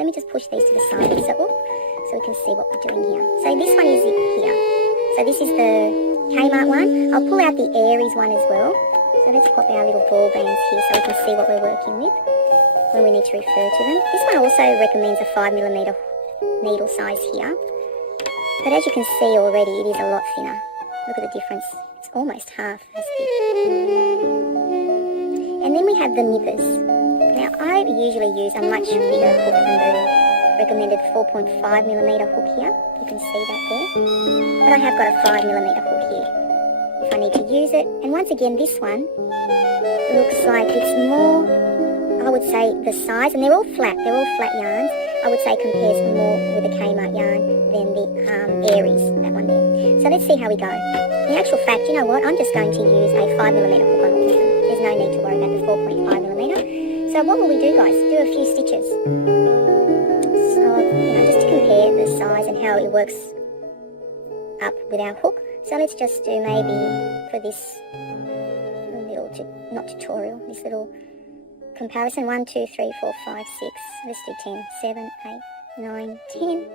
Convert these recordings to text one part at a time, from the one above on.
let me just push these to the side so we can see what we're doing here. So this one is here. So this is the Kmart one. I'll pull out the Aries one as well. So let's pop our little ball bands here so we can see what we're working with when we need to refer to them. This one also recommends a 5mm needle size here. But as you can see already, it is a lot thinner. Look at the difference. It's almost half as thick. And then we have the nippers. Now I usually use a much bigger hook than the recommended 4.5mm hook here. You can see that there. But I have got a 5mm hook here if I need to use it. And once again, this one looks like it's more, I would say, the size, and they're all flat yarns. I would say compares more with the Kmart yarn than the Aries, that one there. So let's see how we go. In actual fact, you know what, I'm just going to use a 5mm hook on all of them. There's no need to worry about the 4.5mm. So what will we do, guys? Do a few stitches. So, you know, just to compare the size and how it works up with our hook. So let's just do maybe for this little, not tutorial, this little comparison, 1, 2, 3, 4, 5, 6, let's do 10, 7, 8, 9, 10.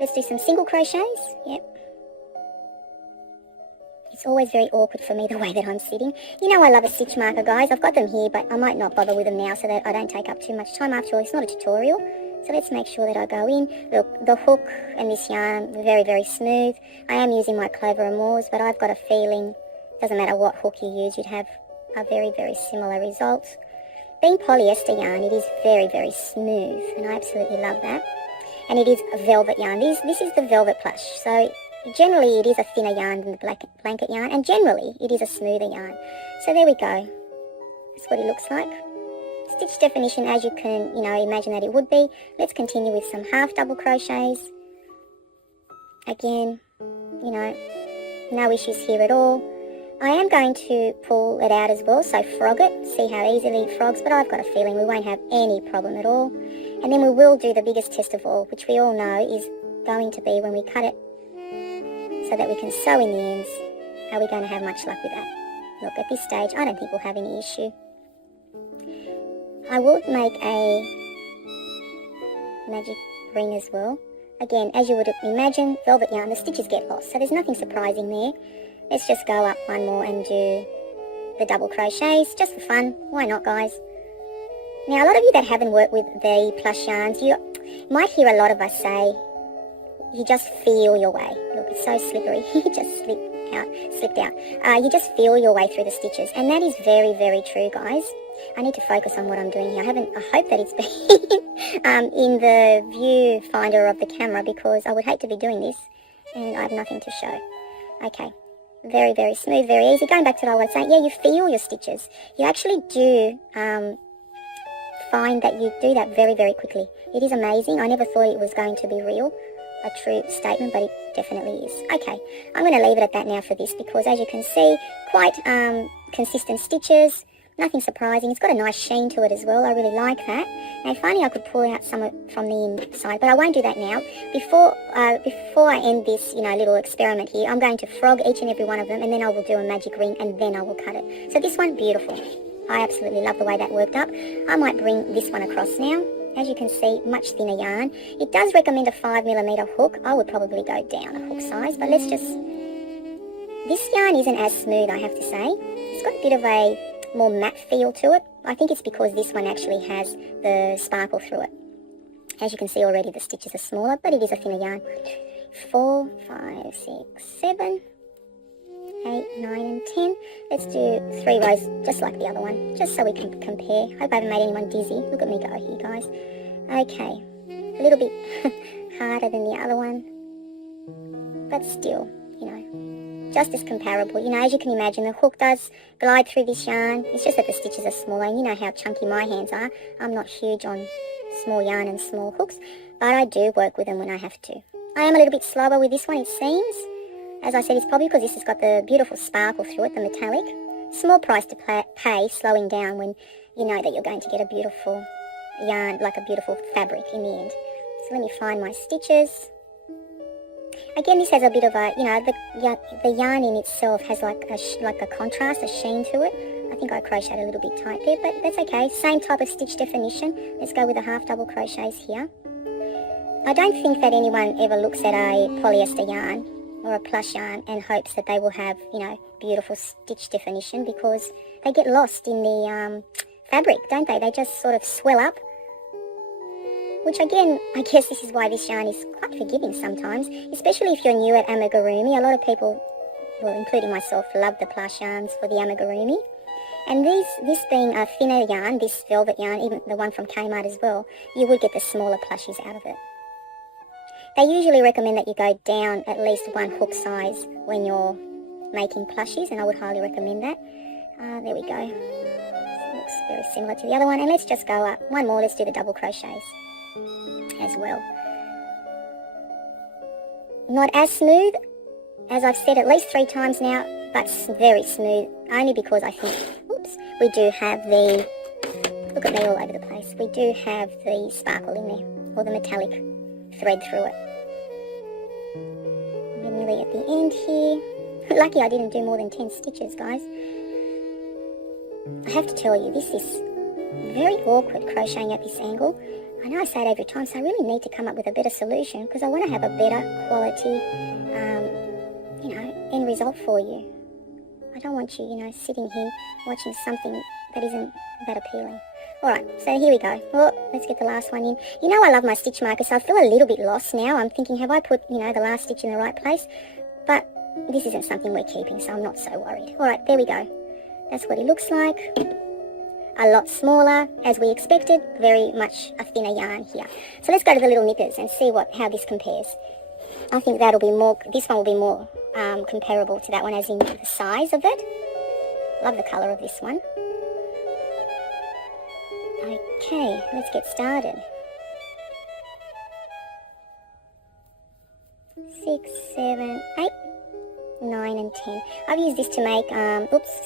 Let's do some single crochets. Yep. It's always very awkward for me the way that I'm sitting. You know I love a stitch marker, guys. I've got them here, but I might not bother with them now so that I don't take up too much time. After all, it's not a tutorial. So let's make sure that I go in. Look, the hook and this yarn are very, very smooth. I am using my Clover Amours, but I've got a feeling, doesn't matter what hook you use, you'd have a very, very similar result. Being polyester yarn, it is very, very smooth, and I absolutely love that. And it is a velvet yarn. This is the velvet plush. So generally it is a thinner yarn than the blanket yarn, and generally it is a smoother yarn. So there we go. That's what it looks like. Stitch definition, as you can, you know, imagine that it would be. Let's continue with some half double crochets. Again, you know, no issues here at all. I am going to pull it out as well, so frog it, see how easily it frogs, but I've got a feeling we won't have any problem at all. And then we will do the biggest test of all, which we all know is going to be when we cut it so that we can sew in the ends. Are we going to have much luck with that? Look, at this stage, I don't think we'll have any issue. I will make a magic ring as well. Again, as you would imagine, velvet yarn, the stitches get lost, so there's nothing surprising there. Let's just go up one more and do the double crochets, just for fun. Why not, guys? Now, a lot of you that haven't worked with the plush yarns, you might hear a lot of us say, you just feel your way. Look, it's so slippery. It just slipped out. You just feel your way through the stitches, and that is very, very true, guys. I need to focus on what I'm doing here. I hope that it's been in the viewfinder of the camera, because I would hate to be doing this and I have nothing to show. Okay. Very, very smooth, very easy. Going back to what I was saying, yeah, you feel your stitches. You actually do find that you do that very, very quickly. It is amazing. I never thought it was going to be real, a true statement, but it definitely is. Okay, I'm going to leave it at that now for this, because as you can see, quite consistent stitches. Nothing surprising. It's got a nice sheen to it as well. I really like that. Now, if only I could pull out some from the inside, but I won't do that now. Before I end this, you know, little experiment here, I'm going to frog each and every one of them, and then I will do a magic ring, and then I will cut it. So this one, beautiful. I absolutely love the way that worked up. I might bring this one across now. As you can see, much thinner yarn. It does recommend a 5mm hook. I would probably go down a hook size, but let's just... This yarn isn't as smooth, I have to say. It's got a bit of a more matte feel to it. I think it's because this one actually has the sparkle through it. As you can see already, the stitches are smaller, but it is a thinner yarn. 4, 5, 6, 7, 8, 9 and 10. Let's do 3 rows just like the other one, just so we can compare. Hope I haven't made anyone dizzy. Look at me go here, guys. Okay, a little bit harder than the other one, but still, you know, just as comparable. You know, as you can imagine, the hook does glide through this yarn. It's just that the stitches are smaller, and you know how chunky my hands are. I'm not huge on small yarn and small hooks, but I do work with them when I have to. I am a little bit slower with this one, it seems. As I said, it's probably because this has got the beautiful sparkle through it, the metallic. Small price to pay slowing down when you know that you're going to get a beautiful yarn, like a beautiful fabric in the end. So let me find my stitches. Again, this has a bit of a, you know, the yarn in itself has like a contrast, a sheen to it. I think I crocheted a little bit tight there, but that's okay. Same type of stitch definition. Let's go with the half double crochets here. I don't think that anyone ever looks at a polyester yarn or a plush yarn and hopes that they will have, you know, beautiful stitch definition, because they get lost in the fabric, don't they? They just sort of swell up, which again, I guess this is why this yarn is quite forgiving sometimes, especially if you're new at amigurumi. A lot of people, well, including myself, love the plush yarns for the amigurumi. And this being a thinner yarn, this velvet yarn, even the one from Kmart as well, you would get the smaller plushies out of it. They usually recommend that you go down at least one hook size when you're making plushies, and I would highly recommend that. There we go. It looks very similar to the other one. And let's just go up one more. Let's do the double crochets as well. Not as smooth, as I've said at least 3 times now, but very smooth, only because I think, oops, we do have the, look at me all over the place, we do have the sparkle in there, or the metallic thread through it. We're nearly at the end here. Lucky I didn't do more than 10 stitches, guys. I have to tell you, this is very awkward crocheting at this angle. I know I say it every time, so I really need to come up with a better solution, because I want to have a better quality, you know, end result for you. I don't want you, you know, sitting here watching something that isn't that appealing. Alright, so here we go. Oh, let's get the last one in. You know I love my stitch marker, so I feel a little bit lost now. I'm thinking, have I put, you know, the last stitch in the right place? But this isn't something we're keeping, so I'm not so worried. Alright, there we go. That's what it looks like. A lot smaller, as we expected, very much a thinner yarn here. So let's go to the little knickers and see how this compares. I think that'll be more, this one will be more comparable to that one, as in the size of it. Love the colour of this one. Okay, let's get started. 6, 7, 8, 9 and 10. I've used this to make,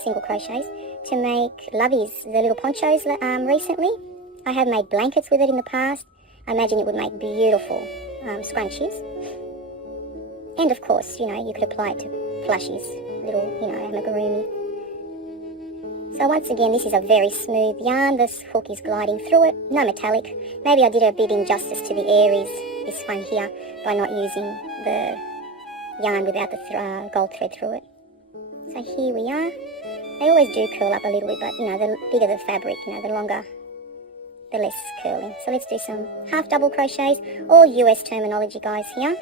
single crochets, to make loveys, the little ponchos recently. I have made blankets with it in the past. I imagine it would make beautiful scrunchies. And of course, you know, you could apply it to plushies, little, you know, amigurumi. So once again, this is a very smooth yarn. This hook is gliding through it, no metallic. Maybe I did a bit injustice to the Aries, this one here, by not using the yarn without the gold thread through it. So here we are. They always do curl up a little bit, but you know, the bigger the fabric, you know, the longer, the less curling. So let's do some half double crochets, all US terminology, guys, here.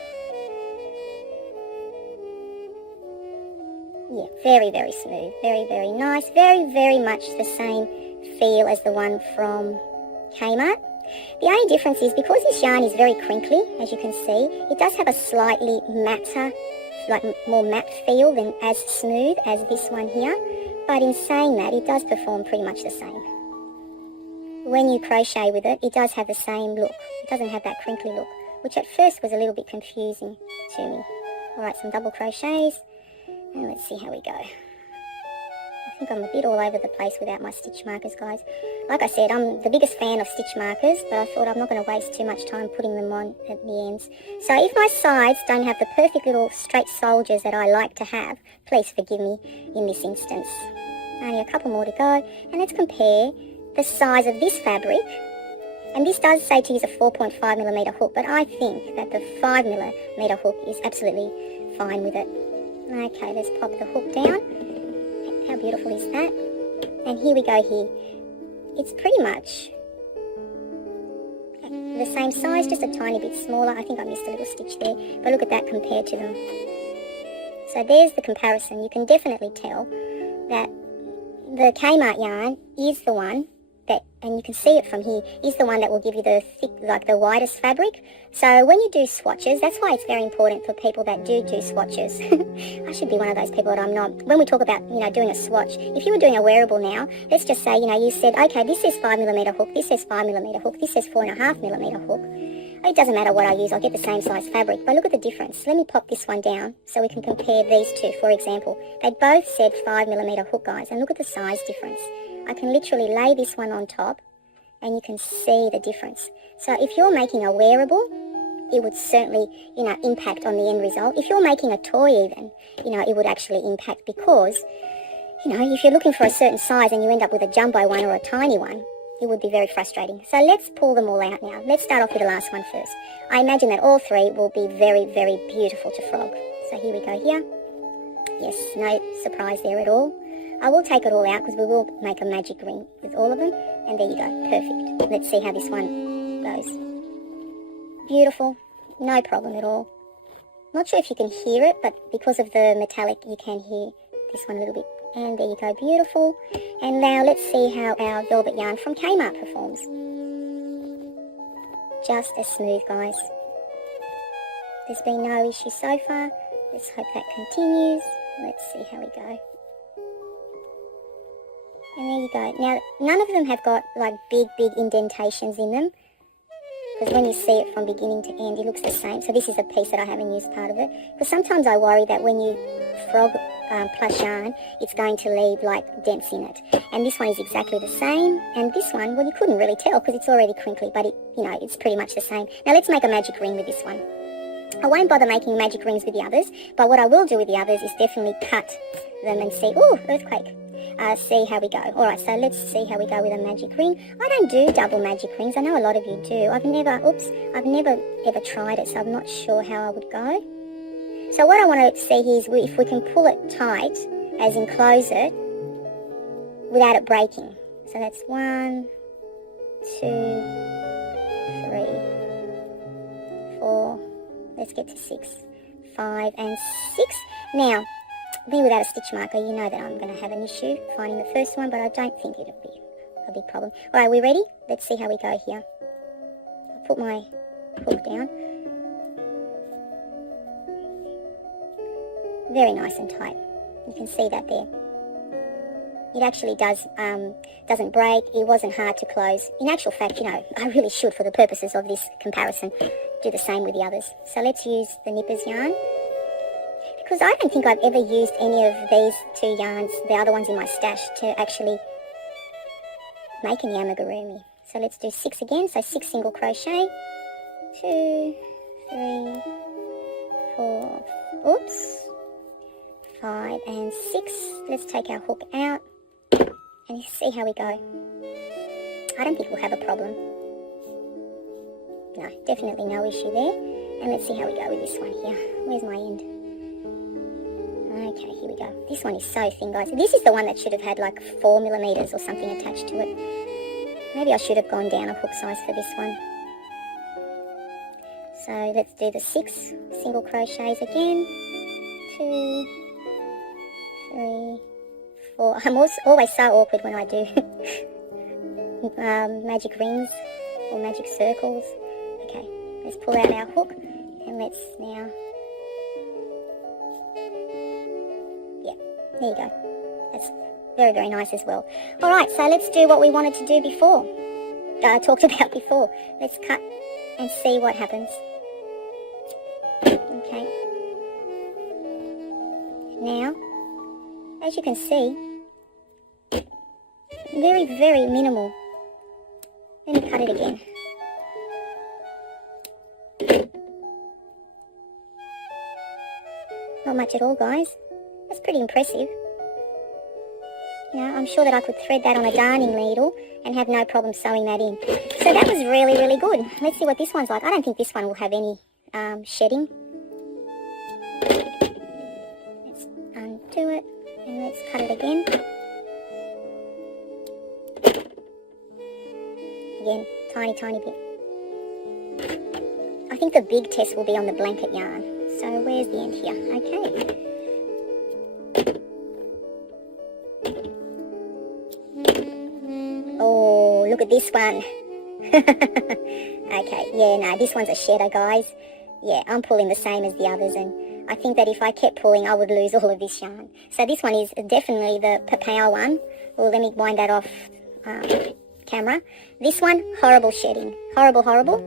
Yeah, very, very smooth, very, very nice, very, very much the same feel as the one from Kmart. The only difference is, because this yarn is very crinkly, as you can see, it does have a slightly matter, like more matte feel than as smooth as this one here. But in saying that, it does perform pretty much the same. When you crochet with it, it does have the same look. It doesn't have that crinkly look, which at first was a little bit confusing to me. Alright, some double crochets. And let's see how we go. I think I'm a bit all over the place without my stitch markers, guys. Like I said, I'm the biggest fan of stitch markers, but I thought I'm not going to waste too much time putting them on at the ends. So if my sides don't have the perfect little straight soldiers that I like to have, please forgive me in this instance. Only a couple more to go. And let's compare the size of this fabric. And this does say to use a 4.5mm hook, but I think that the 5mm hook is absolutely fine with it. Okay, let's pop the hook down. How beautiful is that? And here we go here. It's pretty much the same size, just a tiny bit smaller. I think I missed a little stitch there, but look at that compared to them. So there's the comparison. You can definitely tell that the Kmart yarn is the one that, and you can see it from here, is the one that will give you the thick, like the widest fabric. So when you do swatches, that's why it's very important for people that do swatches. I should be one of those people, that I'm not. When we talk about, you know, doing a swatch, if you were doing a wearable now, let's just say, you know, you said, okay, this says 5mm hook, this says 5mm hook, this says 4.5mm hook. It doesn't matter what I use, I'll get the same size fabric, but look at the difference. Let me pop this one down so we can compare these two, for example. They both said 5mm hook, guys, and look at the size difference. I can literally lay this one on top and you can see the difference. So if you're making a wearable, it would certainly, you know, impact on the end result. If you're making a toy even, you know, it would actually impact, because, you know, if you're looking for a certain size and you end up with a jumbo one or a tiny one, it would be very frustrating. So let's pull them all out now. Let's start off with the last one first. I imagine that all three will be very, very beautiful to frog. So here we go here. Yes, no surprise there at all. I will take it all out because we will make a magic ring with all of them. And there you go, perfect. Let's see how this one goes. Beautiful, no problem at all. Not sure if you can hear it, but because of the metallic, you can hear this one a little bit. And there you go, beautiful. And now let's see how our velvet yarn from Kmart performs. Just as smooth, guys. There's been no issue so far. Let's hope that continues. Let's see how we go. And there you go. Now, none of them have got like big indentations in them. Because when you see it from beginning to end, it looks the same. So this is a piece that I haven't used part of it. Because sometimes I worry that when you frog plush yarn, it's going to leave like dents in it. And this one is exactly the same. And this one, well, you couldn't really tell because it's already crinkly, but it's pretty much the same. Now let's make a magic ring with this one. I won't bother making magic rings with the others, but what I will do with the others is definitely cut them and see, ooh, earthquake. See how we go. Alright, so let's see how we go with a magic ring. I don't do double magic rings. I know a lot of you do. I've never ever tried it, so I'm not sure how I would go. So what I want to see here is if we can pull it tight, as in close it, without it breaking. So that's 1, 2, 3, 4, let's get to 6, 5 and 6. Now, me without a stitch marker, you know that I'm going to have an issue finding the first one, but I don't think it'll be a big problem. Alright, we ready? Let's see how we go here. I'll put my hook down. Very nice and tight. You can see that there. It actually doesn't break. It wasn't hard to close. In actual fact, I really should, for the purposes of this comparison, do the same with the others. So let's use the Nippers yarn. Because I don't think I've ever used any of these two yarns, the other ones in my stash, to actually make an amigurumi. So let's do 6 again. So 6 single crochet. 2, 3, 4, oops, 5 and 6. Let's take our hook out and see how we go. I don't think we'll have a problem. No, definitely no issue there. And let's see how we go with this one here. Where's my end? Okay, here we go. This one is so thin, guys. This is the one that should have had like 4 millimeters or something attached to it. Maybe I should have gone down a hook size for this one. So let's do the 6 single crochets again. 2, 3, 4. I'm always so awkward when I do magic rings or magic circles. Okay, let's pull out our hook and let's now... There you go. That's very, very nice as well. Alright, so let's do what we wanted to do before. Talked about before. Let's cut and see what happens. Okay. Now, as you can see, very, very minimal. Let me cut it again. Not much at all, guys. That's pretty impressive. I'm sure that I could thread that on a darning needle and have no problem sewing that in. So that was really, really good. Let's see what this one's like. I don't think this one will have any shedding. Let's undo it and let's cut it again. Again, tiny, tiny bit. I think the big test will be on the blanket yarn. So where's the end here? Okay. Oh, look at this one. Okay, yeah, no, this one's a shedder, guys. Yeah, I'm pulling the same as the others, and I think that if I kept pulling, I would lose all of this yarn. So this one is definitely the Papao one. Well, let me wind that off camera. This one, horrible shedding. Horrible, horrible.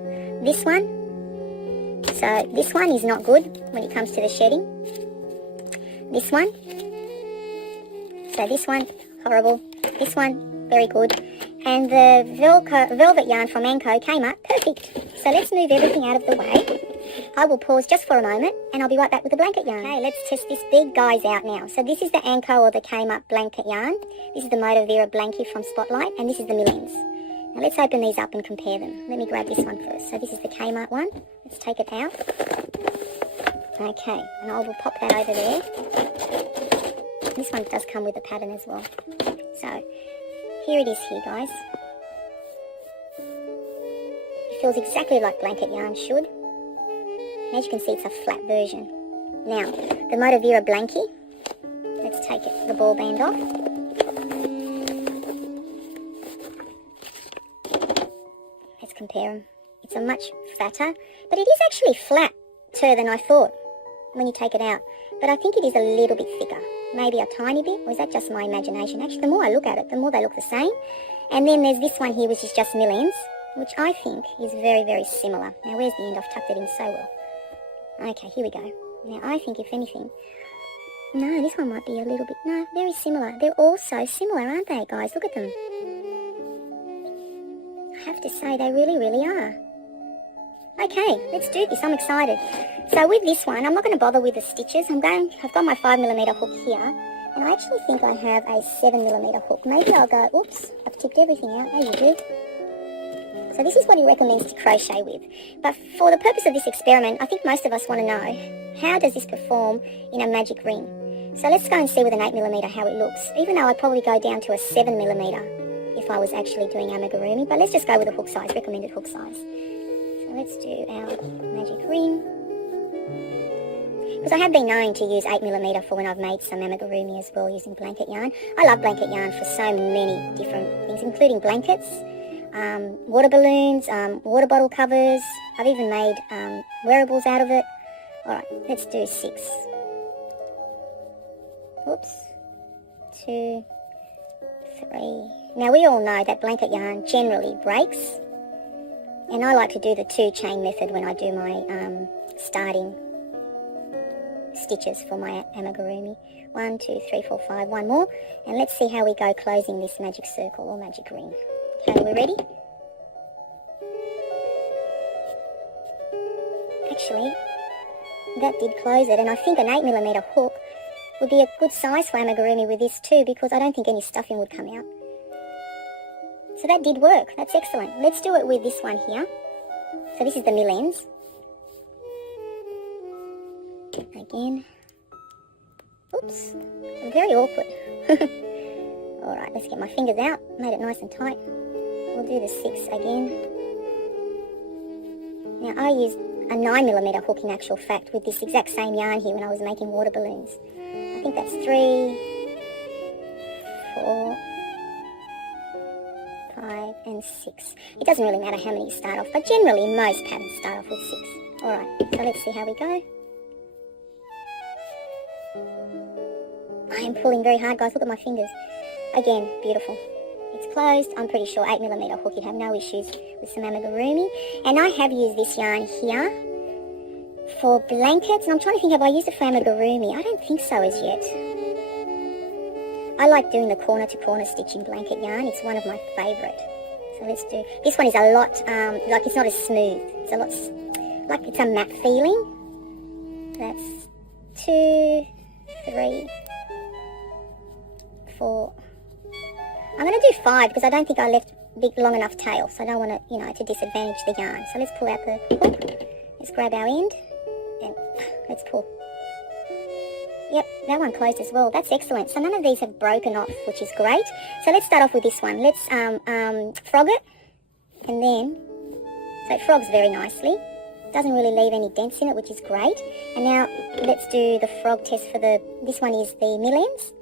This one, so this one is not good when it comes to the shedding. This one, so this one, horrible. This one, very good. And the velvet yarn from Anko came up perfect. So let's move everything out of the way. I will pause just for a moment and I'll be right back with the blanket yarn. Okay, let's test this big guys out now. So this is the Anko or the Came Up blanket yarn. This is the Moda Vera Blankie from Spotlight, and this is the Millions. Now let's open these up and compare them. Let me grab this one first. So this is the Kmart one. Let's take it out. Okay, and I will pop that over there. This one does come with a pattern as well. So here it is here, guys. It feels exactly like blanket yarn should. And as you can see, it's a flat version. Now, the Motivera blankie. Let's take the ball band off. Let's compare them. It's a much fatter, but it is actually flatter than I thought when you take it out. But I think it is a little bit thicker, maybe a tiny bit, or is that just my imagination? Actually, the more I look at it, the more they look the same. And then there's this one here, which is just mill-ends, which I think is very, very similar. Now, where's the end? I've tucked it in so well. Okay, here we go. Now, I think if anything, no, this one might be a little bit, no, very similar. They're all so similar, aren't they, guys? Look at them. I have to say, they really, really are. Okay, let's do this. I'm excited. So with this one, I'm not going to bother with the stitches. I've got my 5mm hook here, and I actually think I have a 7mm hook. Maybe I'll go, oops, I've tipped everything out, as you do. So this is what he recommends to crochet with. But for the purpose of this experiment, I think most of us want to know, how does this perform in a magic ring? So let's go and see with an 8mm how it looks. Even though I'd probably go down to a 7mm if I was actually doing amigurumi. But let's just go with the hook size, recommended hook size. So let's do our magic ring. Because I have been known to use 8mm for when I've made some amigurumi as well using blanket yarn. I love blanket yarn for so many different things, including blankets, water balloons, water bottle covers. I've even made wearables out of it. Alright, let's do 6. Oops. 2, 3. Now we all know that blanket yarn generally breaks. And I like to do the 2-chain method when I do my starting stitches for my amigurumi. 1, 2, 3, 4, 5, one more. And let's see how we go closing this magic circle or magic ring. Okay, we're ready? Actually, that did close it, and I think an 8mm hook would be a good size for amigurumi with this too, because I don't think any stuffing would come out. So that did work. That's excellent. Let's do it with this one here. So this is the mill ends. Again. Oops. Very awkward. Alright, let's get my fingers out. Made it nice and tight. We'll do the 6 again. Now I used a 9mm hook in actual fact with this exact same yarn here when I was making water balloons. I think that's 3, 4, 5 and 6. It doesn't really matter how many you start off, but generally most patterns start off with 6. Alright, so let's see how we go. I am pulling very hard, guys. Look at my fingers. Again, beautiful. It's closed. I'm pretty sure 8mm hook, you'd have no issues with some amigurumi. And I have used this yarn here for blankets, and I'm trying to think, have I used it for amigurumi? I don't think so as yet. I like doing the corner to corner stitching blanket yarn. It's one of my favourite. So let's do, this one is a lot, like it's not as smooth. It's a lot, like it's a matte feeling. That's 2, 3, 4. I'm going to do 5 because I don't think I left big long enough tail, so I don't want to, to disadvantage the yarn. So let's pull out the hook. Let's grab our end and let's pull. Yep, that one closed as well. That's excellent. So none of these have broken off, which is great. So let's start off with this one. Let's frog it, and then, so it frogs very nicely. Doesn't really leave any dents in it, which is great. And now let's do the frog test for this one is the mill ends.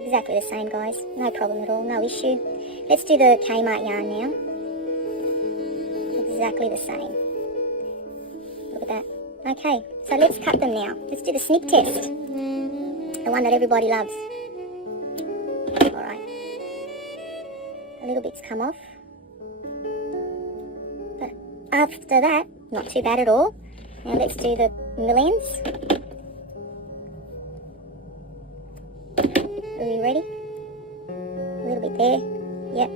Exactly the same, guys. No problem at all, no issue. Let's do the Kmart yarn now. Exactly the same. Look at that. Okay, so let's cut them now. Let's do the snip test. The one that everybody loves. Alright. A little bit's come off. But after that, not too bad at all. Now let's do the mill ends. Are we ready? A little bit there. Yep.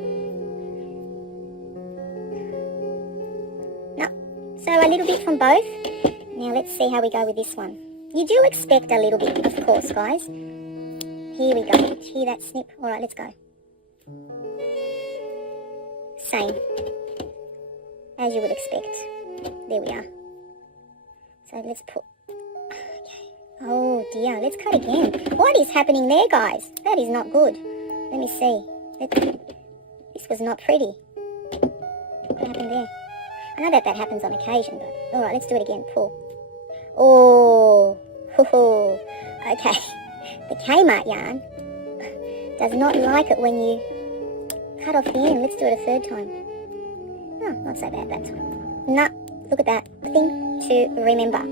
No. So a little bit from both. Now let's see how we go with this one. You do expect a little bit, of course, guys. Here we go. Hear that snip? Alright, let's go. same, as you would expect. There we are. So let's put, okay. Oh dear, let's cut again. What is happening there, guys? That is not good. Let me see. This was not pretty. What happened there? I know that happens on occasion, but alright, let's do it again. Pull. Oh, okay. The Kmart yarn does not like it when you cut off the end. Let's do it a third time. Oh, not so bad that time. Nah, look at that. Thing to remember.